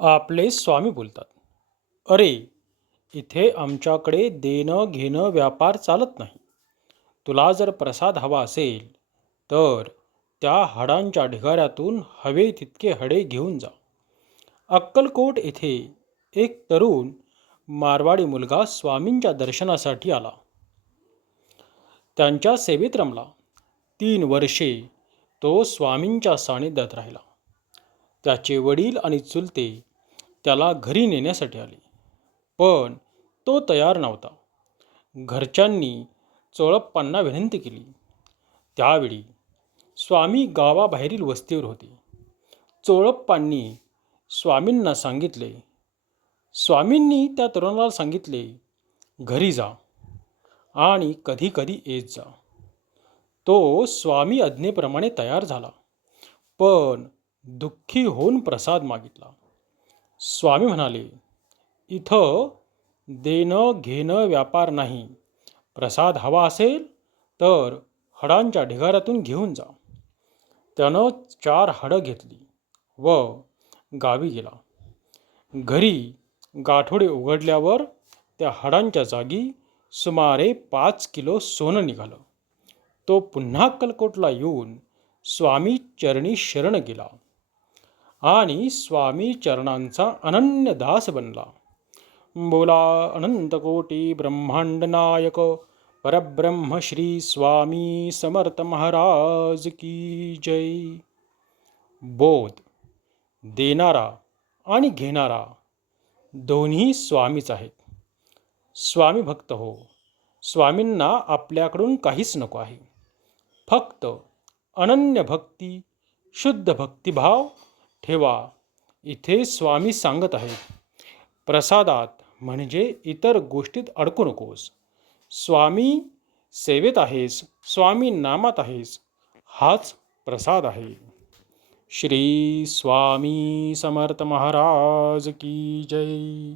आपले स्वामी बोलतात, अरे, इथे आमच्याकडे देणं घेणं व्यापार चालत नाही. तुला जर प्रसाद हवा असेल तर त्या हाडांच्या ढिगाऱ्यातून हवे तितके हडे घेऊन जा. अक्कलकोट येथे एक तरुण मारवाडी मुलगा स्वामींच्या दर्शनासाठी आला. त्यांच्या सेवेत रमला. 3 वर्षे तो स्वामींच्या सानिध्यात राहिला. त्याचे वडील आणि चुलते त्याला घरी नेण्यासाठी आले, पण तो तयार नव्हता. घरच्यांनी चोळप्पांना विनंती केली. त्यावेळी स्वामी गावाबाहेरील वस्तीवर होते. चोळप्पांनी स्वामींना सांगितले. स्वामींनी त्या तरुणाला सांगितले, घरी जा आणि कधी कधी येत जा. तो स्वामी आज्ञेप्रमाणे तयार झाला, पण दुःखी होऊन प्रसाद मागितला. स्वामी म्हणाले, इथं देणं घेणं व्यापार नाही. प्रसाद हवा असेल तर हडांच्या ढिगाऱ्यातून घेऊन जा. त्यानं 4 हाडं घेतली व गावी गेला. घरी गाठोडे उघडल्यावर त्या हाडांच्या जागी सुमारे 5 किलो सोनं निघालं. तो पुन्हा अक्कलकोटला येऊन स्वामी चरणी शरण गेला आणि स्वामी चरणांचा अनन्य दास बनला. बोला अनंत कोटी ब्रह्मांड नायक परब्रह्म श्री स्वामी समर्थ महाराज की जय. बोध देणारा आणि घेणारा दोन्ही स्वामीच आहेत. स्वामी भक्त हो. स्वामींना आपल्याकडून काहीच नको आहे, फक्त अनन्य भक्ती, शुद्ध भक्तिभाव ठेवा. इथे स्वामी सांगत आहेत, प्रसादात म्हणजे इतर गोष्टीत अडकू नकोस. स्वामी सेवेत आहेस, स्वामी नामात आहेस, हाच प्रसाद आहे. श्री स्वामी समर्थ महाराज की जय.